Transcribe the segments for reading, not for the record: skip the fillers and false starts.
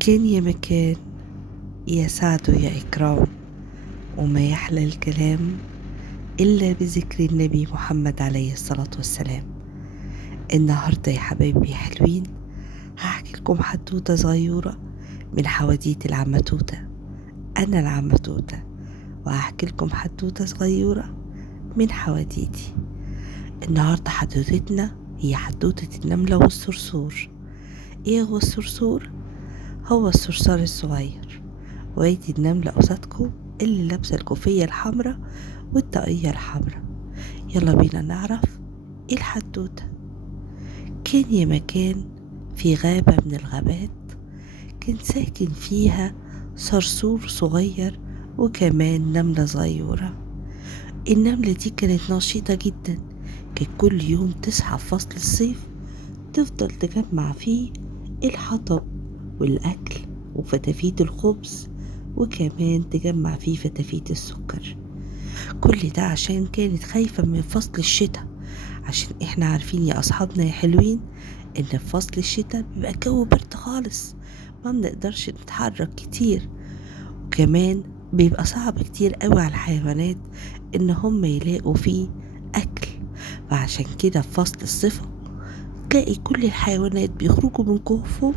كان يا مكان، يا سعد يا إكرام، وما يحلى الكلام إلا بذكر النبي محمد عليه الصلاة والسلام. النهاردة يا حبايبي حلوين هحكي لكم حدوتة صغيرة من حواديت العمة توتة. أنا العمة توتة، وهحكي لكم حدوتة صغيرة من حواديتي. النهاردة حدوتتنا هي حدوتة النملة والصرصور. إيه هو الصرصور؟ هو الصرصار الصغير، وادي النملة قصادكم اللي لابسة الكوفية الحمراء والطاقية الحمراء. يلا بينا نعرف ايه الحدوتة. كان يا مكان في غابة من الغابات كان ساكن فيها صرصور صغير وكمان نملة صغيرة. النملة دي كانت نشيطة جدا، كانت كل يوم تصحى في فصل الصيف تفضل تجمع فيه الحطب والأكل وفتافيت الخبز، وكمان تجمع فيه فتافيت السكر. كل ده عشان كانت خايفة من فصل الشتاء، عشان احنا عارفين يا أصحابنا يا حلوين إن في فصل الشتاء بيبقى الجو برد خالص، ما بنقدرش نتحرك كتير، وكمان بيبقى صعب كتير قوي على الحيوانات إن هم يلاقوا فيه أكل. فعشان كده في فصل الصيف تلاقي كل الحيوانات بيخرجوا من كهوفهم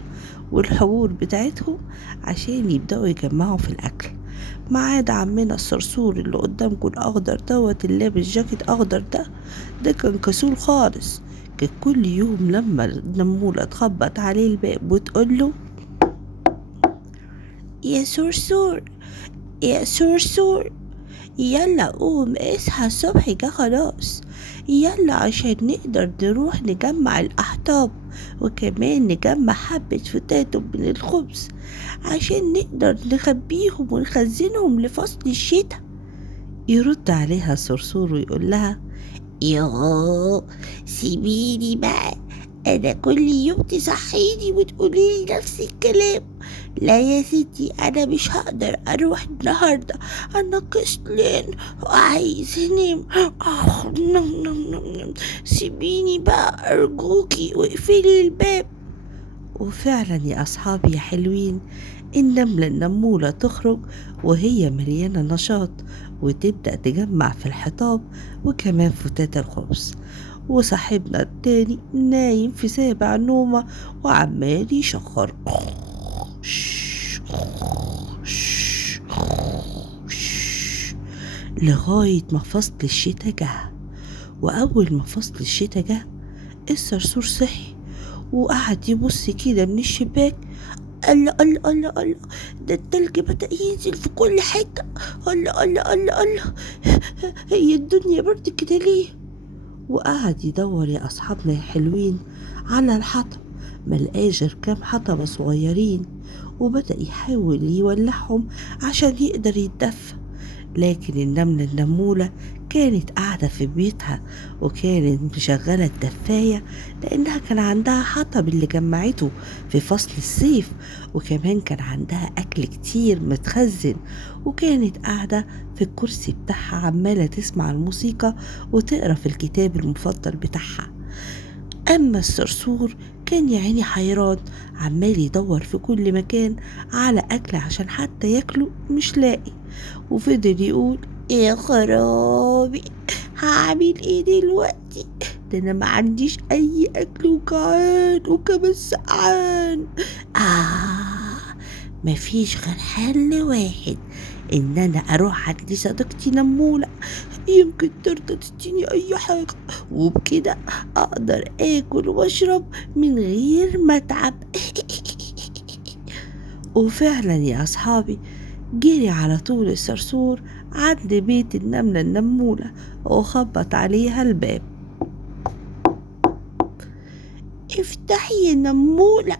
والحبور بتاعتهم عشان يبدأوا يجمعوا في الأكل، ما عدا عمنا الصرصور اللي قدامكم الأخضر دوت اللي لابس جاكيت أخضر ده كان كسول خالص. كان كل يوم لما النمولة تخبط عليه الباب وتقوله: يا صرصور، يا صرصور، يلا قوم اصحى، الصبح جه خلاص، يلا عشان نقدر نروح نجمع الأحطاب، وكمان نجمع حبة فتات من الخبز عشان نقدر نخبيهم ونخزنهم لفصل الشتاء. يرد عليها الصرصور ويقول لها: يوه، سيبيني بقى، انا كل يوم تصحيني وتقولي لي نفس الكلام. لا يا ستي، انا مش هقدر اروح النهارده، انا كسلان وعايز انام. نم نم نم نم. سيبيني بقى ارجوكي واقفلي الباب. وفعلا يا أصحابي يا حلوين، النملة النمولة تخرج وهي مليانة نشاط وتبدأ تجمع في الحطاب وكمان فتات الخبز، وصاحبنا التاني نايم في سابع نومة وعمال يشخر لغاية ما فصل الشتا جه. وأول ما فصل الشتا جه الصرصور صحي وقعد يبص كده من الشباك. الله الله الله الله، ده التلج بدأ ينزل في كل حتة. الله الله الله الله، هي الدنيا برد كده ليه؟ وقعد يدور يا أصحابنا يا حلوين على الحطب، ملقاش غير كام حطبة صغيرين، وبدأ يحاول يولعهم عشان يقدر يتدفى. لكن النملة النمولة كانت قاعدة في بيتها وكانت مشغلة الدفاية، لأنها كان عندها حطب اللي جمعته في فصل الصيف، وكمان كان عندها أكل كتير متخزن، وكانت قاعدة في الكرسي بتاعها عمالة تسمع الموسيقى وتقرأ في الكتاب المفضل بتاعها. أما الصرصور كان يا عيني حيران، عمال يدور في كل مكان على أكل عشان حتى ياكله مش لاقي، وفضل يقول: يا خرابي، هعمل ايه دلوقتي؟ ده انا ما عنديش اي اكل وجعان وكمان سقعان. مفيش غير حل واحد، ان انا اروح عند صديقتي نمولة، يمكن ترضى تديني اي حاجة، وبكده اقدر اكل واشرب من غير ما اتعب. وفعلا يا اصحابي جري على طول الصرصور عند بيت النملة النمولة وخبط عليها الباب. افتحي يا نمولة،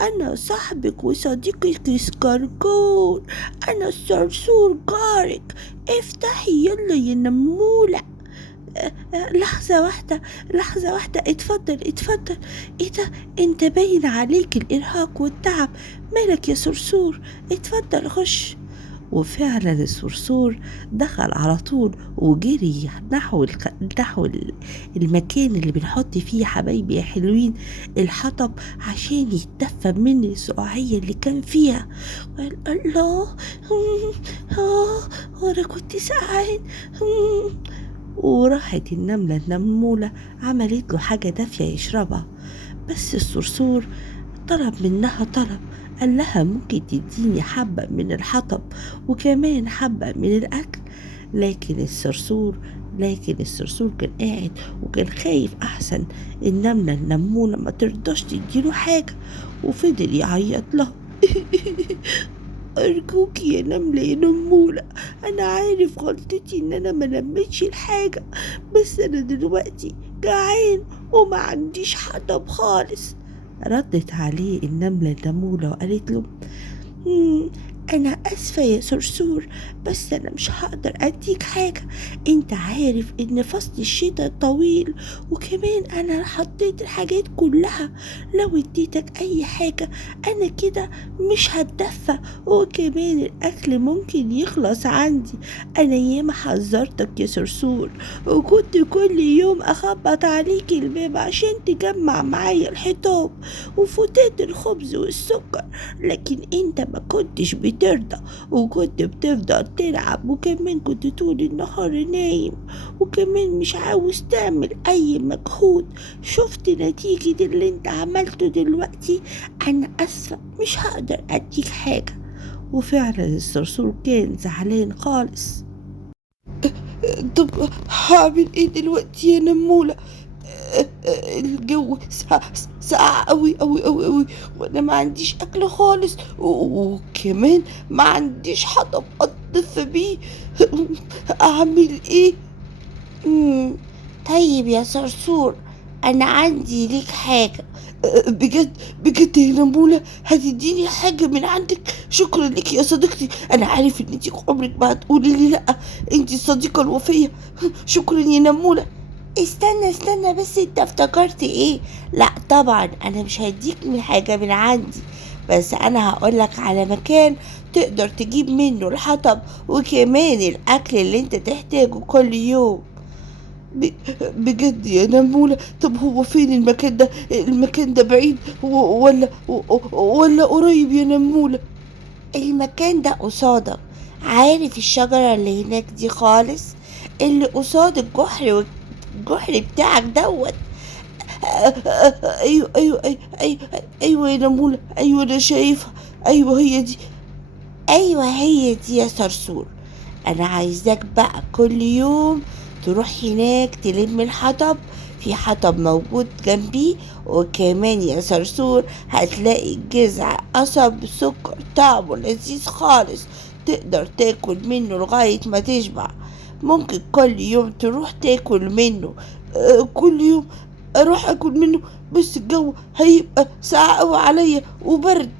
أنا صاحبك وصديقك السكرجون، أنا الصرصور جارك، افتحي يلا يا نمولة. لحظة واحدة، لحظة واحدة، اتفضل اتفضل. ايه ده، انت باين عليك الإرهاق والتعب، مالك يا صرصور؟ اتفضل خش. وفعلا الصرصور دخل على طول وجري نحو المكان اللي بنحط فيه حبايبي يا حلوين الحطب عشان يتدفى من السقعية اللي كان فيها. قال الله، وانا كنت سقعان. وراحت النملة النمولة عملت له حاجة دافية يشربها. بس الصرصور طلب منها طلب، قال لها ممكن تديني حبة من الحطب وكمان حبة من الأكل. لكن الصرصور كان قاعد وكان خايف أحسن النملة النمولة ما ترضاش تديله حاجة، وفضل يعيط لها. أرجوك يا نملة يا نمولة، أنا عارف غلطتي إن أنا ما لميتش الحاجة، بس أنا دلوقتي جعان وما عنديش حطب خالص. ردت عليه النملة النمولة وقالت له: أنا أسفة يا صرصور، بس أنا مش هقدر أديك حاجة. أنت عارف إن فصل الشتاء طويل، وكمان أنا حطيت الحاجات كلها. لو اديتك أي حاجة أنا كده مش هتدفى، وكمان الأكل ممكن يخلص عندي. أنا ياما حذرتك يا صرصور، وكنت كل يوم أخبط عليك الباب عشان تجمع معايا الحطاب وفتات الخبز والسكر، لكن انت ما كنتش بترضى، وكنت بتفضل تلعب، وكمان كنت طول النهار نايم، وكمان مش عاوز تعمل اي مجهود. شفت نتيجة اللي انت عملته دلوقتي؟ انا اسفة، مش هقدر اديك حاجة. وفعلا الصرصور كان زعلان خالص. طب هعمل ايه دلوقتي يا نمولة؟ الجو ساقع قوي قوي قوي قوي، وانا ما عنديش اكل خالص، وكمان ما عنديش حطب اتدفى بيه. اعمل ايه؟ طيب يا صرصور، انا عندي ليك حاجة. بجد بجد يا نمولة هتديني حاجة من عندك؟ شكرا لك يا صديقتي، انا عارف ان انتي عمرك ما هتقولي لي لا، انتي الصديقة الوفية. شكرا يا نمولة. استنى بس، انت افتكرت ايه؟ لا طبعا انا مش هديك من حاجة من عندي، بس انا هقولك على مكان تقدر تجيب منه الحطب وكمان الاكل اللي انت تحتاجه كل يوم. بجد يا نمولة؟ طب هو فين المكان ده؟ المكان ده بعيد ولا قريب يا نمولة؟ المكان ده قصادك، عارف الشجرة اللي هناك دي خالص، اللي قصاد الجحر بتاعك دوت. ايوه ايوه ايوه ايوه ايوه يا نمولة، ايوه انا شايفها، ايوه هي دي. ايوه هي دي يا صرصور. انا عايزاك بقى كل يوم تروح هناك تلم الحطب، في حطب موجود جنبي، وكمان يا صرصور هتلاقي جذع قصب سكر طعمه لذيذ خالص، تقدر تاكل منه لغاية ما تشبع. ممكن كل يوم تروح تاكل منه. كل يوم اروح اكل منه؟ بس الجو هيبقى ساقع قوي عليا وبرد.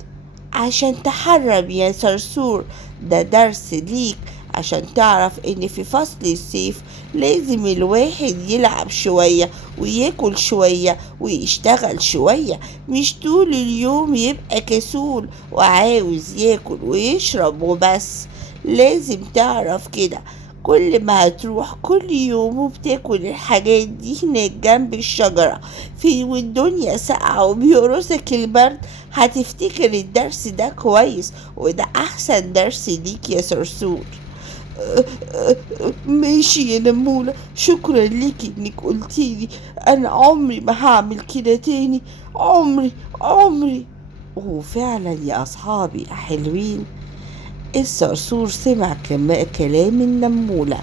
عشان تحرم يا صرصور، ده درس ليك عشان تعرف ان في فصل الصيف لازم الواحد يلعب شوية وياكل شوية ويشتغل شوية، مش طول اليوم يبقى كسول وعاوز ياكل ويشرب وبس. لازم تعرف كده. كل ما هتروح كل يوم وبتاكل الحاجات دي هناك جنب الشجرة والدنيا ساقعة وبيقرصك البرد، هتفتكر الدرس ده كويس، وده أحسن درس ليك يا صرصور. ماشي يا نمولة، شكرا ليكي انك قلتيلي، انا عمري ما هعمل كده تاني، عمري. وفعلا يا اصحابي حلوين، الصرصور سمع كلام النمولة،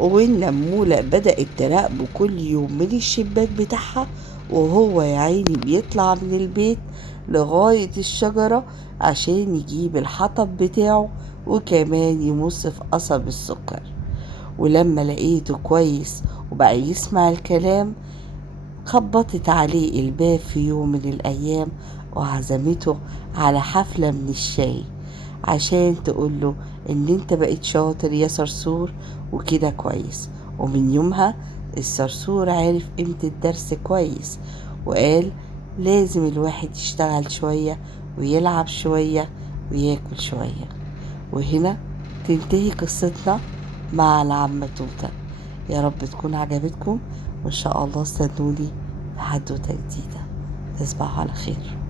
والنمولة بدأت تراقبه كل يوم من الشباك بتاعها، وهو يا عيني بيطلع من البيت لغاية الشجرة عشان يجيب الحطب بتاعه وكمان يمص في قصب السكر. ولما لقيته كويس وبقى يسمع الكلام، خبطت عليه الباب في يوم من الأيام وعزمته على حفلة من الشاي عشان تقوله ان انت بقيت شاطر يا صرصور وكده كويس. ومن يومها الصرصور عرف قيمة الدرس كويس، وقال لازم الواحد يشتغل شوية ويلعب شوية وياكل شوية. وهنا تنتهي قصتنا مع العمة توتة. يا رب تكون عجبتكم، وإن شاء الله استنوني في حدوتة جديدة. تصبحوا على خير.